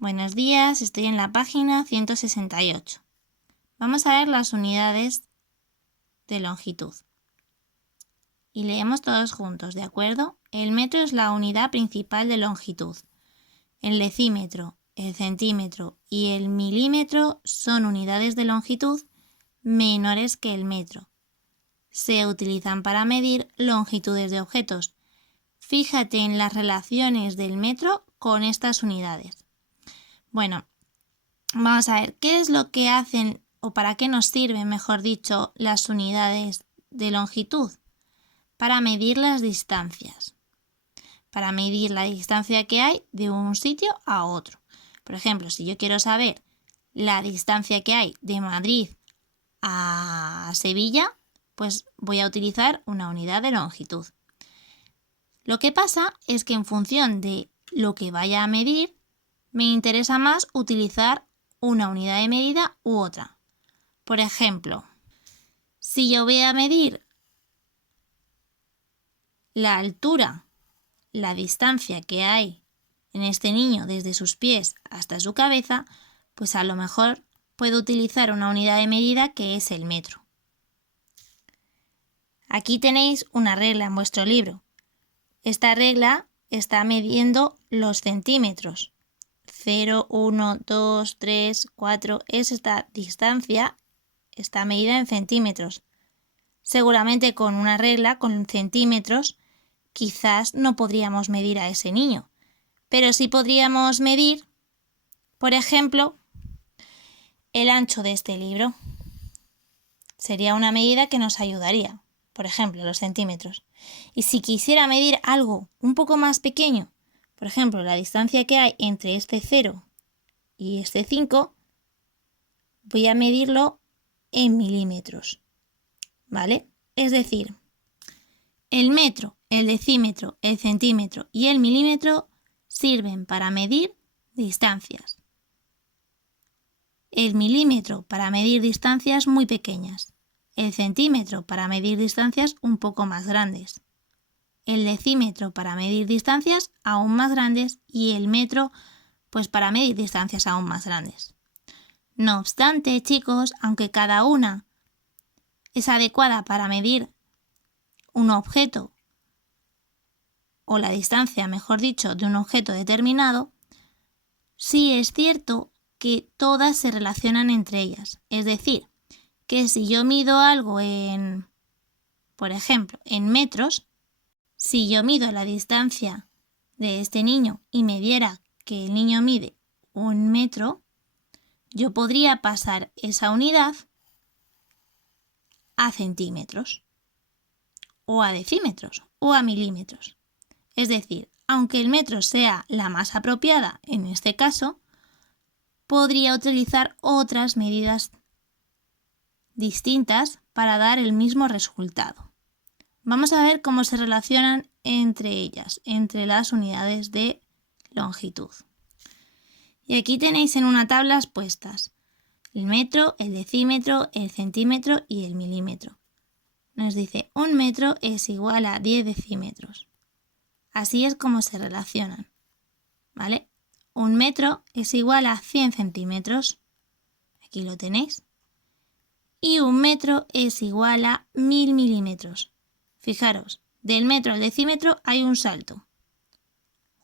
Buenos días, estoy en la página 168. Vamos a ver las unidades de longitud. Y leemos todos juntos, ¿de acuerdo? El metro es la unidad principal de longitud. El decímetro, el centímetro y el milímetro son unidades de longitud menores que el metro. Se utilizan para medir longitudes de objetos. Fíjate en las relaciones del metro con estas unidades. Bueno, vamos a ver qué es lo que hacen o para qué nos sirven, mejor dicho, las unidades de longitud. Para medir las distancias. Para medir la distancia que hay de un sitio a otro. Por ejemplo, si yo quiero saber la distancia que hay de Madrid a Sevilla, pues voy a utilizar una unidad de longitud. Lo que pasa es que en función de lo que vaya a medir, me interesa más utilizar una unidad de medida u otra. Por ejemplo, si yo voy a medir la altura, la distancia que hay en este niño desde sus pies hasta su cabeza, pues a lo mejor puedo utilizar una unidad de medida que es el metro. Aquí tenéis una regla en vuestro libro. Esta regla está midiendo los centímetros. 0, 1, 2, 3, 4 es esta distancia, está medida en centímetros. Seguramente con una regla, con centímetros, quizás no podríamos medir a ese niño, pero sí podríamos medir, por ejemplo, el ancho de este libro. Sería una medida que nos ayudaría, por ejemplo, los centímetros. Y si quisiera medir algo un poco más pequeño, por ejemplo, la distancia que hay entre este 0 y este 5, voy a medirlo en milímetros, ¿vale? Es decir, el metro, el decímetro, el centímetro y el milímetro sirven para medir distancias. El milímetro para medir distancias muy pequeñas. El centímetro para medir distancias un poco más grandes. El decímetro para medir distancias aún más grandes y el metro pues para medir distancias aún más grandes. No obstante, chicos, aunque cada una es adecuada para medir un objeto o la distancia, mejor dicho, de un objeto determinado, sí es cierto que todas se relacionan entre ellas. Es decir, que si yo mido algo por ejemplo, en metros, si yo mido la distancia de este niño y me diera que el niño mide 1 metro, yo podría pasar esa unidad a centímetros, o a decímetros, o a milímetros. Es decir, aunque el metro sea la más apropiada en este caso, podría utilizar otras medidas distintas para dar el mismo resultado. Vamos a ver cómo se relacionan entre ellas, entre las unidades de longitud. Y aquí tenéis en una tabla puestas el metro, el decímetro, el centímetro y el milímetro. Nos dice 1 metro es igual a 10 decímetros. Así es como se relacionan, ¿vale? 1 metro es igual a 100 centímetros. Aquí lo tenéis. Y 1 metro es igual a 1000 milímetros. Fijaros, del metro al decímetro hay un salto.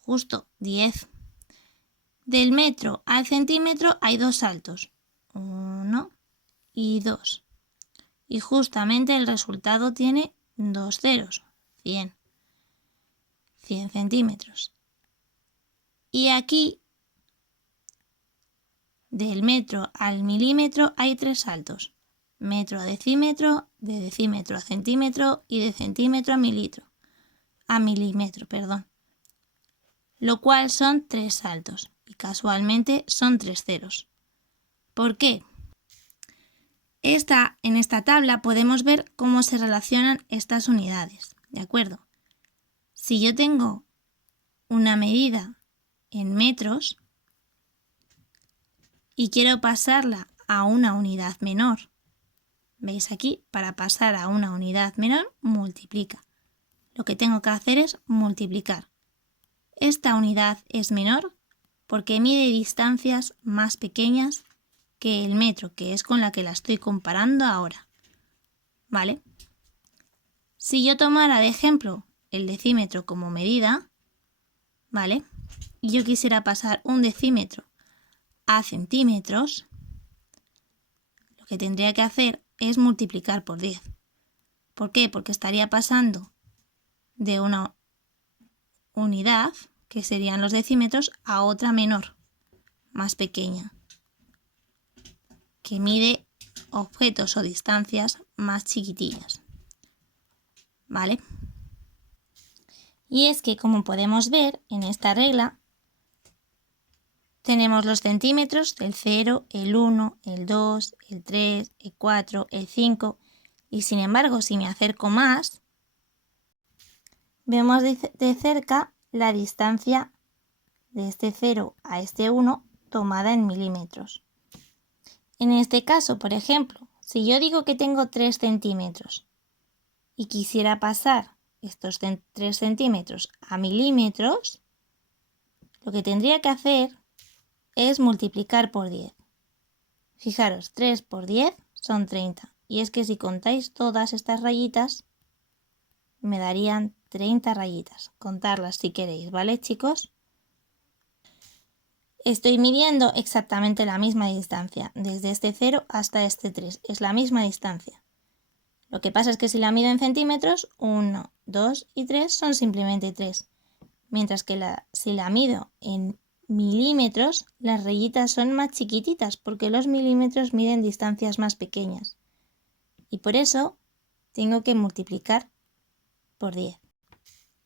Justo 10. Del metro al centímetro hay 2 saltos. 1 y 2. Y justamente el resultado tiene 2 ceros. 100. 100 centímetros. Y aquí, del metro al milímetro hay 3 saltos. Metro a decímetro, de decímetro a centímetro y de centímetro a milímetro, perdón. Lo cual son 3 saltos y casualmente son 3 ceros. ¿Por qué? En esta tabla podemos ver cómo se relacionan estas unidades, ¿de acuerdo? Si yo tengo una medida en metros y quiero pasarla a una unidad menor, ¿veis aquí? Para pasar a una unidad menor, multiplica. Lo que tengo que hacer es multiplicar. Esta unidad es menor porque mide distancias más pequeñas que el metro, que es con la que la estoy comparando ahora. ¿Vale? Si yo tomara de ejemplo el decímetro como medida, ¿vale? Y yo quisiera pasar un decímetro a centímetros, lo que tendría que hacer es multiplicar por 10. ¿Por qué? Porque estaría pasando de una unidad, que serían los decímetros, a otra menor, más pequeña, que mide objetos o distancias más chiquitillas. ¿Vale? Y es que, como podemos ver en esta regla, tenemos los centímetros del 0, el 1, el 2, el 3, el 4, el 5 y sin embargo, si me acerco más, vemos de cerca la distancia de este 0 a este 1 tomada en milímetros. En este caso, por ejemplo, si yo digo que tengo 3 centímetros y quisiera pasar estos 3 centímetros a milímetros, lo que tendría que hacer es multiplicar por 10. Fijaros, 3 por 10 son 30. Y es que si contáis todas estas rayitas, me darían 30 rayitas. Contarlas si queréis, ¿vale, chicos? Estoy midiendo exactamente la misma distancia, desde este 0 hasta este 3. Es la misma distancia. Lo que pasa es que si la mido en centímetros, 1, 2 y 3 son simplemente 3. Mientras que si la mido en milímetros, las rayitas son más chiquititas porque los milímetros miden distancias más pequeñas. Y por eso tengo que multiplicar por 10.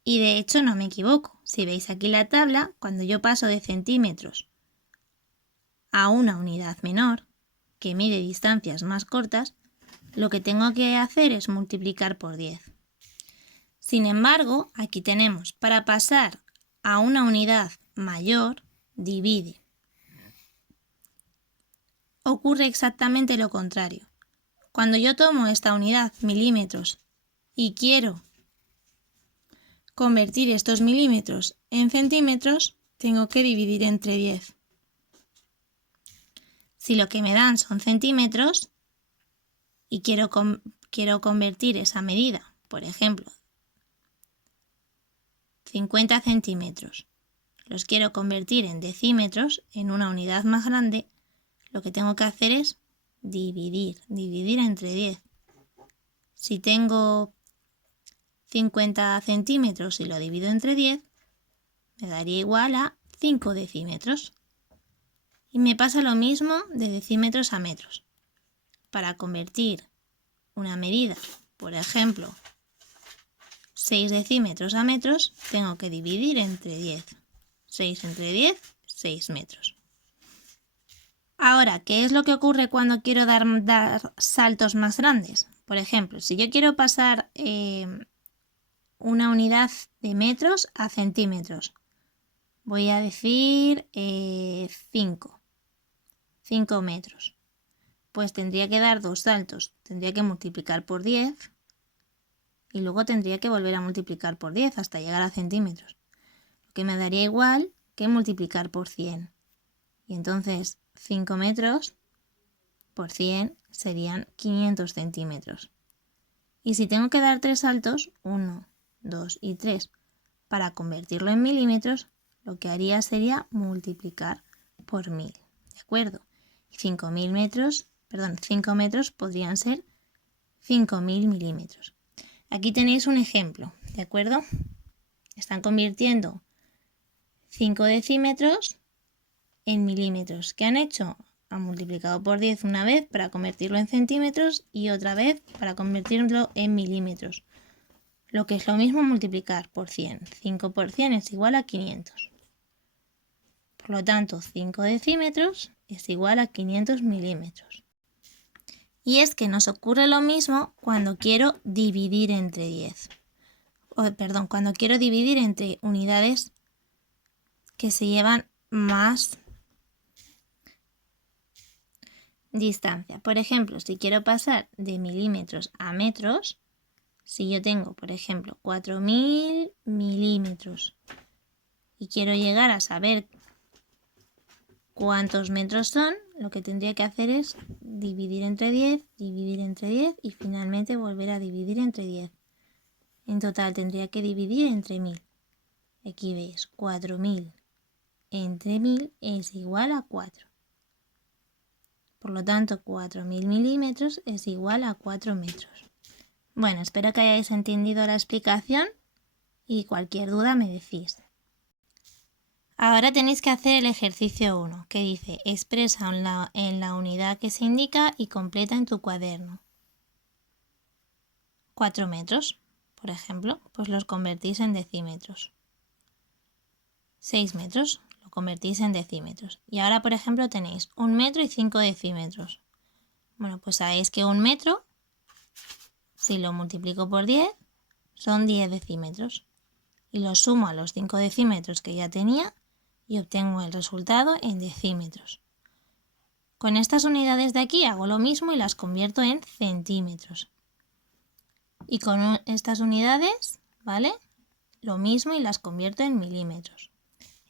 Y de hecho no me equivoco. Si veis aquí la tabla, cuando yo paso de centímetros a una unidad menor, que mide distancias más cortas, lo que tengo que hacer es multiplicar por 10. Sin embargo, aquí tenemos, para pasar a una unidad mayor, divide. Ocurre exactamente lo contrario. Cuando yo tomo esta unidad, milímetros, y quiero convertir estos milímetros en centímetros, tengo que dividir entre 10. Si lo que me dan son centímetros y quiero convertir esa medida, por ejemplo, 50 centímetros, los quiero convertir en decímetros, en una unidad más grande, lo que tengo que hacer es dividir entre 10. Si tengo 50 centímetros y lo divido entre 10, me daría igual a 5 decímetros. Y me pasa lo mismo de decímetros a metros. Para convertir una medida, por ejemplo, 6 decímetros a metros, tengo que dividir entre 10. 6 entre 10, 6 metros. Ahora, ¿qué es lo que ocurre cuando quiero dar saltos más grandes? Por ejemplo, si yo quiero pasar una unidad de metros a centímetros, voy a decir 5 metros. Pues tendría que dar 2 saltos. Tendría que multiplicar por 10 y luego tendría que volver a multiplicar por 10 hasta llegar a centímetros. Lo que me daría igual que multiplicar por 100. Y entonces 5 metros por 100 serían 500 centímetros. Y si tengo que dar 3 saltos, 1, 2 y 3, para convertirlo en milímetros, lo que haría sería multiplicar por 1000. ¿De acuerdo? 5 metros podrían ser 5000 milímetros. Aquí tenéis un ejemplo, ¿de acuerdo? Están convirtiendo 5 decímetros en milímetros. ¿Qué han hecho? Han multiplicado por 10 una vez para convertirlo en centímetros y otra vez para convertirlo en milímetros. Lo que es lo mismo multiplicar por 100. 5 por 100 es igual a 500. Por lo tanto, 5 decímetros es igual a 500 milímetros. Y es que nos ocurre lo mismo cuando quiero dividir entre 10. Cuando quiero dividir entre unidades que se llevan más distancia. Por ejemplo, si quiero pasar de milímetros a metros, si yo tengo, por ejemplo, 4000 milímetros y quiero llegar a saber cuántos metros son, lo que tendría que hacer es dividir entre 10 y finalmente volver a dividir entre 10. En total tendría que dividir entre 1000. Aquí veis, 4000 entre 1000 es igual a 4. Por lo tanto, 4000 milímetros es igual a 4 metros. Bueno, espero que hayáis entendido la explicación y cualquier duda me decís. Ahora tenéis que hacer el ejercicio 1, que dice expresa en la unidad que se indica y completa en tu cuaderno. 4 metros, por ejemplo, pues los convertís en decímetros. 6 metros, lo convertís en decímetros. Y ahora, por ejemplo, tenéis 1 metro y 5 decímetros. Bueno, pues sabéis que 1 metro, si lo multiplico por 10, son 10 decímetros. Y lo sumo a los 5 decímetros que ya tenía y obtengo el resultado en decímetros. Con estas unidades de aquí hago lo mismo y las convierto en centímetros. Y con estas unidades, ¿vale? Lo mismo y las convierto en milímetros.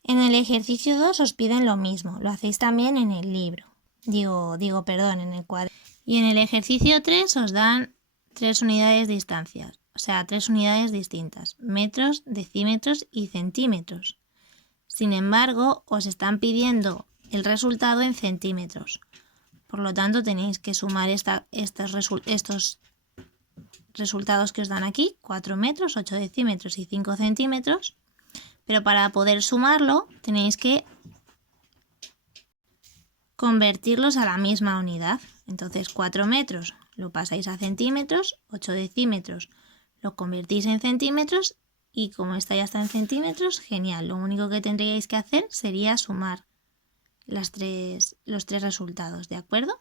En el ejercicio 2 os piden lo mismo, lo hacéis también en el libro. En el cuaderno. Y en el ejercicio 3 os dan 3 unidades de distancia, o sea, 3 unidades distintas, metros, decímetros y centímetros. Sin embargo, os están pidiendo el resultado en centímetros. Por lo tanto, tenéis que sumar estos resultados que os dan aquí, 4 metros, 8 decímetros y 5 centímetros. Pero para poder sumarlo, tenéis que convertirlos a la misma unidad. Entonces, 4 metros lo pasáis a centímetros, 8 decímetros lo convertís en centímetros y como esta ya está en centímetros, genial. Lo único que tendríais que hacer sería sumar los tres resultados, ¿de acuerdo?